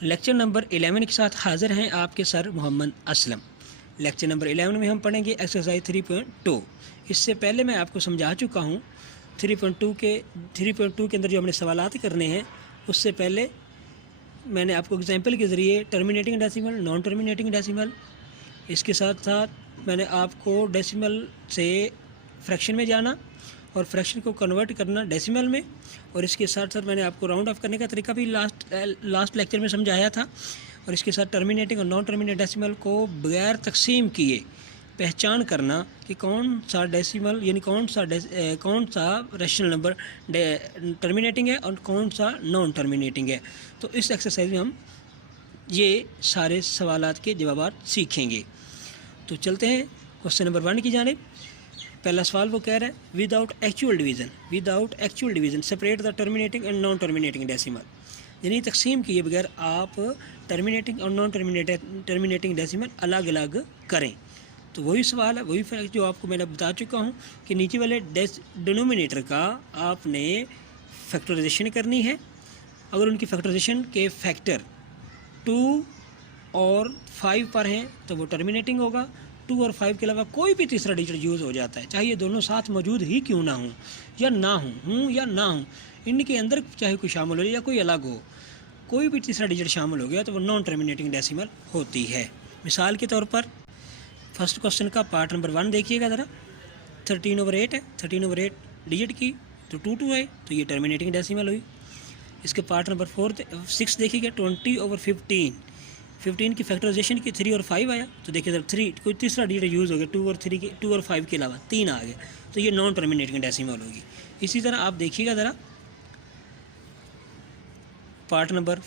Lecture number 11 के साथ हाज़िर हैं आपके sir Mohammad Aslam. Lecture number 11 में हम पढ़ेंगे एक्सरसाइज 3.2। इससे पहले मैं आपको समझा चुका हूँ 3.2 के अंदर जो हमने सवालात करने हैं, उससे पहले मैंने आपको एग्जाम्पल के ज़रिए terminating decimal, non terminating decimal, इसके साथ साथ मैंने आपको डेसिमल से फ्रैक्शन में जाना और फ्रैक्शन को कन्वर्ट करना डेसिमल में, और इसके साथ साथ मैंने आपको राउंड ऑफ करने का तरीका भी लास्ट लेक्चर में समझाया था। और इसके साथ टर्मिनेटिंग और नॉन टर्मिनेट डेसिमल को बगैर तकसीम किए पहचान करना कि कौन सा डेसिमल यानी कौन सा रैशनल नंबर टर्मिनेटिंग है और कौन सा नॉन टर्मिनेटिंग है। तो इस एक्सरसाइज में हम ये सारे सवालात के जवाब सीखेंगे। तो चलते हैं क्वेश्चन नंबर 1 की जानिब। पहला सवाल वो कह रहा है without actual division separate the terminating and non terminating decimal, यानी तकसीम किए बगैर आप टर्मिनेटिंग और नॉन टर्मिनेटिंग डेसिमल अलग अलग करें। तो वही सवाल है, वही फैक्ट जो आपको मैंने बता चुका हूँ कि नीचे वाले डिनोमिनेटर का आपने फैक्टराइजेशन करनी है। अगर उनकी फैक्टराइजेशन के फैक्टर 2 और 5 पर हैं तो वो टर्मिनेटिंग होगा। 2 और 5 के अलावा कोई भी तीसरा डिजिट यूज़ हो जाता है, चाहे ये दोनों साथ मौजूद ही क्यों ना हूँ या ना हूँ, इनके अंदर चाहे कोई शामिल हो या कोई अलग हो, कोई भी तीसरा डिजिट शामिल हो गया तो वो नॉन टर्मिनेटिंग डेसिमल होती है। मिसाल के तौर पर फर्स्ट क्वेश्चन का पार्ट नंबर 1 देखिएगा ज़रा। 13/8 है, 13/8 डिजिट की तो 2 है, तो ये टर्मिनेटिंग डेसिमल हुई। इसके पार्ट नंबर 6 देखिएगा। 20/15 की फैक्टराइजेशन की 3 और 5 आया, तो देखिए जब 3 कोई तीसरा डिजिट यूज़ हो गया, 2 और 5 के अलावा 3 आ गया, तो ये नॉन टर्मिनेटिंग डेसिमल होगी। इसी तरह आप देखिएगा ज़रा पार्ट नंबर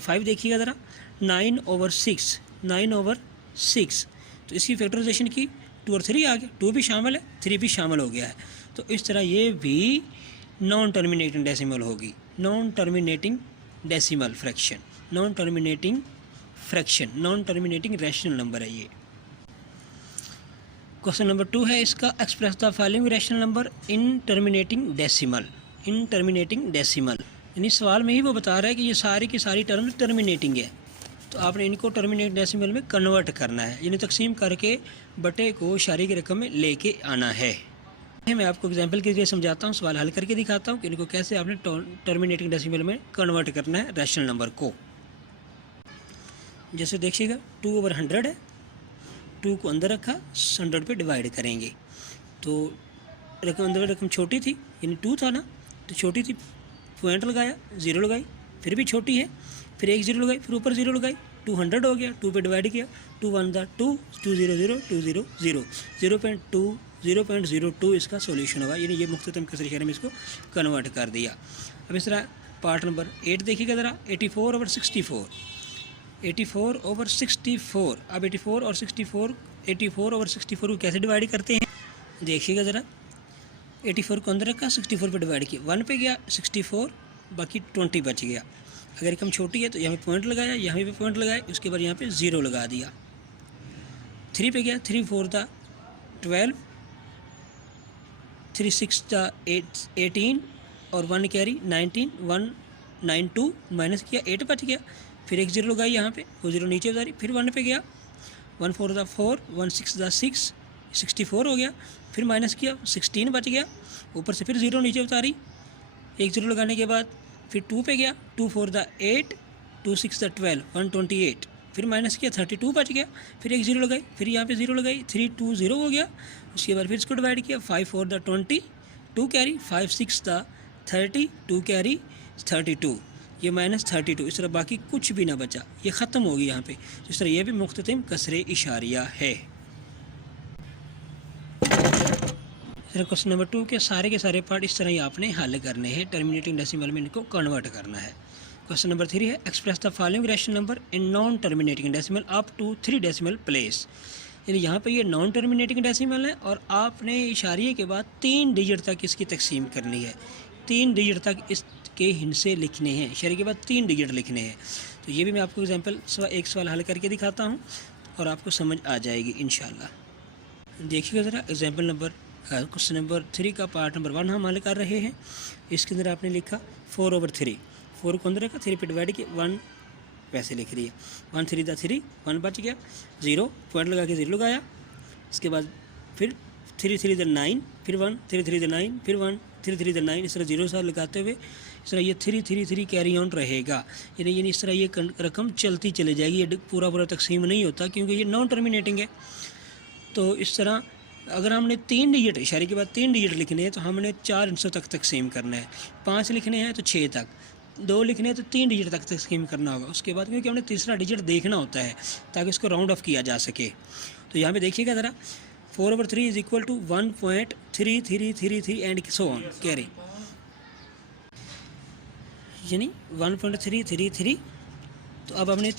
5 देखिएगा ज़रा। 9/6, तो इसकी फैक्टराइजेशन की 2 और 3 आ गया, 2 भी शामिल है, 3 भी शामिल हो गया है, तो इस तरह ये भी नॉन टर्मिनेटिंग डेसिमल होगी। Non terminating decimal fraction, non terminating rational number है ये। क्वेश्चन नंबर 2 है इसका, express the following rational number in terminating decimal, यानी सवाल में ही वो बता रहा है कि ये सारी की सारी टर्म टर्मिनेटिंग है, तो आपने इनको टर्मिनेट डेसिमल में कन्वर्ट करना है, यानी तकसीम करके बटे को इशारे की रकम में लेके आना है। मैं आपको एग्जाम्पल के लिए समझाता हूँ, सवाल हल करके दिखाता हूँ कि इनको कैसे आपने टर्मिनेटिंग डेसिमल में कन्वर्ट करना है रैशनल नंबर को। जैसे देखिएगा 2/100 है, 2 को अंदर रखा, 100 पे डिवाइड करेंगे, तो रकम छोटी थी यानी 2 था ना, तो छोटी थी, पॉइंट लगाया, 0 लगाई, फिर भी छोटी है, फिर एक 0 लगाई, फिर ऊपर 0 लगाई, 200 हो गया, 2 पे डिवाइड किया, 2 1 2, 2 0 0, 2 0 0, 0.02 इसका सॉल्यूशन होगा, यानी ये मुख्ततम कसर इशारे में इसको कन्वर्ट कर दिया। अब इस तरह पार्ट नंबर 8 देखिएगा ज़रा। 84/64, 84/64। अब 84/64 को कैसे डिवाइड करते हैं देखिएगा ज़रा। 84 को अंदर रखा, 64 पे डिवाइड किया, 1 पे गया 64, बाकी 20 बच गया। अगर रकम छोटी है तो यहाँ पे पॉइंट लगाया, यहाँ पे पॉइंट लगाया, उसके बाद यहाँ पे 0 लगा दिया। 3 पे गया, 3 4 12, 3 6 18 और 1 कैरी 19, 192 माइनस किया, 8 बच गया, फिर एक 0 लगाई यहाँ पे, वो 0 नीचे उतारी, फिर 1 पे गया, 1 4 4, 1 6 6, 64 हो गया, फिर माइनस किया, 16 बच गया, ऊपर से फिर 0 नीचे उतारी, एक 0 लगाने के बाद फिर 2 पे गया, 2 4 8, 2 6 12, 128, फिर माइनस किया, 32 बच गया, फिर एक 0 लगाई, फिर यहाँ पे 0 लगाई, 3 2 0 हो गया, उसके बाद फिर इसको डिवाइड किया, 5 4 20, 2 कैरी, 5 6 30, 2 कैरी 32, ये माइनस 32, इस तरह बाकी कुछ भी ना बचा, ये ख़त्म होगी यहाँ पे। इस तरह ये भी मुख्ततिम कसरे इशारिया है। क्वेश्चन नंबर 2 के सारे पार्ट इस तरह ही आपने हल करने हैं, टर्मिनेटिंग डेसिमल में इनको कन्वर्ट करना है। क्वेश्चन नंबर 3 है, express the following rational number in non terminating decimal up to 3 decimal place, यानी यहाँ पे ये नॉन टर्मिनेटिंग डेसिमल है और आपने इशारिये के बाद 3 डिजिट तक इसकी तकसीम करनी है, 3 डिजिट तक इसके हिस्से लिखने हैं, इशारे के बाद 3 डिजिट लिखने हैं। तो ये भी मैं आपको एक सवाल हल करके दिखाता हूँ और आपको समझ आ जाएगी इंशाल्लाह। देखिएगा ज़रा एग्जाम्पल नंबर क्वेश्चन नंबर 3 का पार्ट नंबर 1 हम हल कर रहे हैं। इसके अंदर आपने लिखा 4/3, 4 को अंदर रखा, 3 पे डिवाइड किया, 1 वैसे लिख रही है। 1 3 दा 3, 1 बच गया, 0 पॉइंट लगा के 0 लगाया। इसके बाद फिर 3 3 दा 9, फिर 1 3 3 दा 9, फिर 1 3 3 दा 9, इस तरह 0 साथ लगाते हुए इस तरह ये 3 3 3 कैरी ऑन रहेगा। यानी इस तरह ये रकम चलती चली जाएगी। ये पूरा तकसीम नहीं होता क्योंकि ये नॉन टर्मिनेटिंग है। तो इस तरह अगर हमने 3 डिजिट इशारे के बाद 3 डिजिट लिखने हैं तो हमने 4 हिस्सों तक तकसीम करना है। 5 लिखने हैं तो 6 तक, 2 लिखने हैं तो 3 डिजिट तक तकसीम करना होगा। उसके बाद क्योंकि हमने तीसरा डिजिट देखना होता है ताकि उसको राउंड ऑफ किया जा सके। तो यहाँ पे देखिएगा ज़रा, 4/3 is equal to 1.3333 and so on carry, यानी 1.333। तो अब हमने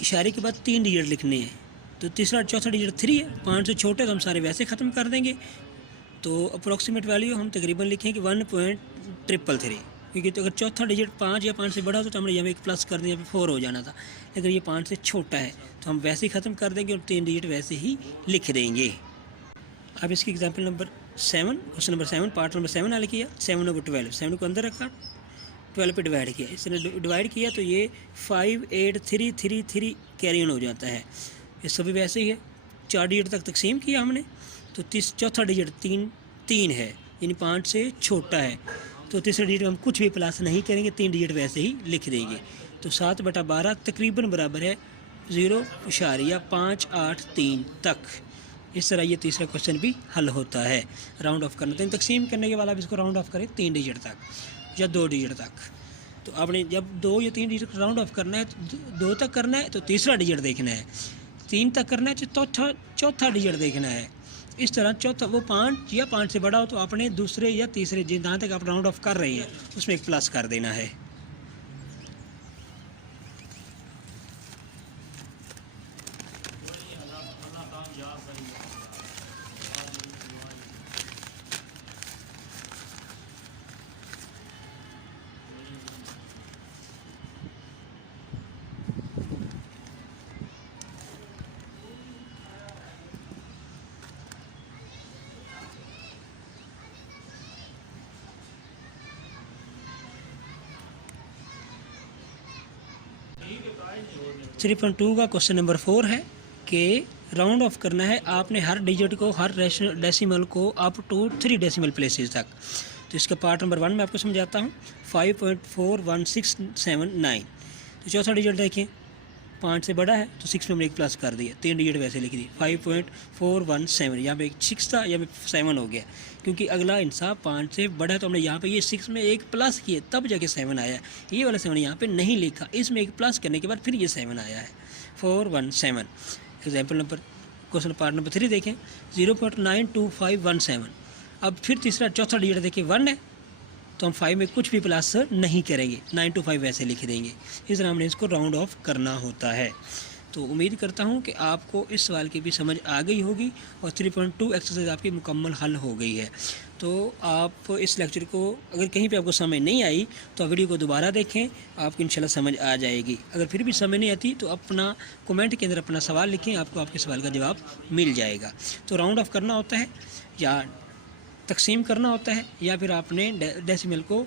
इशारे के बाद 3 डिजिट लिखने हैं। तो तीसरा चौथा डिजिट 3 है, 5 से छोटे तो हम सारे वैसे ख़त्म कर देंगे। तो अप्रॉक्सीमेट वैल्यू हम तकरीबन लिखेंगे 1.333, क्योंकि तो अगर चौथा डिजिट 5 या 5 से बड़ा हो तो हमने यहाँ पे एक प्लस कर दिया, यहाँ पे 4 हो जाना था। अगर ये 5 से छोटा है तो हम वैसे ही ख़त्म कर देंगे और 3 डिजिट वैसे ही लिख देंगे। अब इसकी example number 7, question number 7 part number 7 हल किया। 7/12, 7 को अंदर रखा, 12 पे डिवाइड किया। इसने डिवाइड किया तो ये 58333 कैरी ऑन हो जाता है। ये सभी वैसे ही है, 4 डिजिट तक तकसीम किया हमने। तो चौथा डिजिट 3 है, यानी 5 से छोटा है। तो तीसरे डिजिट में हम कुछ भी प्लस नहीं करेंगे, 3 डिजिट वैसे ही लिख देंगे। तो 7/12 तकरीबन बराबर है 0.583 तक। इस तरह ये तीसरा क्वेश्चन भी हल होता है। राउंड ऑफ करना, तो तकसीम करने के बाद आप इसको राउंड ऑफ करें 3 डिजिट तक या 2 डिजिट तक। तो आपने जब 2 या 3 डिजिट राउंड ऑफ करना है, 2 तक करना है तो तीसरा डिजिट देखना है, 3 तक करना है तो चौथा डिजिट देखना है। इस तरह चौथा वो 5 या 5 से बड़ा हो तो आपने दूसरे या तीसरे जहाँ तक आप राउंड ऑफ कर रहे हैं उसमें एक प्लस कर देना है। थ्री पॉइंट 2 का क्वेश्चन नंबर 4 है कि राउंड ऑफ करना है आपने हर डिजिट को, हर डेसिमल को अप टू 3 डेसिमल प्लेसेस तक। तो इसका पार्ट नंबर 1 मैं आपको समझाता हूँ। 5.41679। तो चौथा डिजिट देखिए, 5 से बड़ा है तो 6 में हमने एक प्लस कर दिया, 3 डिजिट वैसे लिख दी। 5.417, यहाँ पे एक 6 था, यहाँ पे 7 हो गया क्योंकि अगला इंसाफ 5 से बड़ा है। तो हमने यहाँ पे ये 6 में एक प्लस किए तब जाके 7 आया। ये वाला 7 यहाँ पे नहीं लिखा, इसमें एक प्लस करने के बाद फिर ये 7 आया है, 417। Example number question part number 3 देखें, 0.92517। अब फिर तीसरा चौथा डिजिट देखिए 1 है तो हम 5 में कुछ भी प्लस नहीं करेंगे, 925 वैसे लिख देंगे। इस तरह हमने इसको राउंड ऑफ करना होता है। तो उम्मीद करता हूँ कि आपको इस सवाल की भी समझ आ गई होगी और 3.2 एक्सरसाइज आपकी मुकम्मल हल हो गई है। तो आप इस लेक्चर को अगर कहीं पे आपको समझ नहीं आई तो आप वीडियो को दोबारा देखें, आपको इंशाल्लाह समझ आ जाएगी। अगर फिर भी समझ नहीं आती तो अपना कमेंट के अंदर अपना सवाल लिखें, आपको आपके सवाल का जवाब मिल जाएगा। तो राउंड ऑफ करना होता है या तकसीम करना होता है या फिर आपने डेसिमल को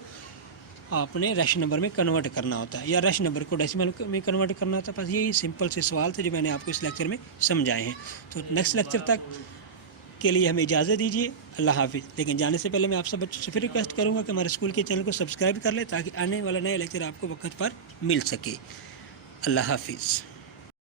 आपने रैशनल नंबर में कन्वर्ट करना होता है या रैशनल नंबर को डेसिमल में कन्वर्ट करना होता है। बस यही सिंपल से सवाल थे जो मैंने आपको इस लेक्चर में समझाए हैं। तो नेक्स्ट लेक्चर तक के लिए हमें इजाज़त दीजिए। अल्लाह हाफिज़। लेकिन जाने से पहले मैं आप सब बच्चों से फिर रिक्वेस्ट करूँगा कि हमारे स्कूल के चैनल को सब्सक्राइब कर लें ताकि आने वाला नया लेक्चर आपको वक्त पर मिल सके। अल्लाह हाफिज़।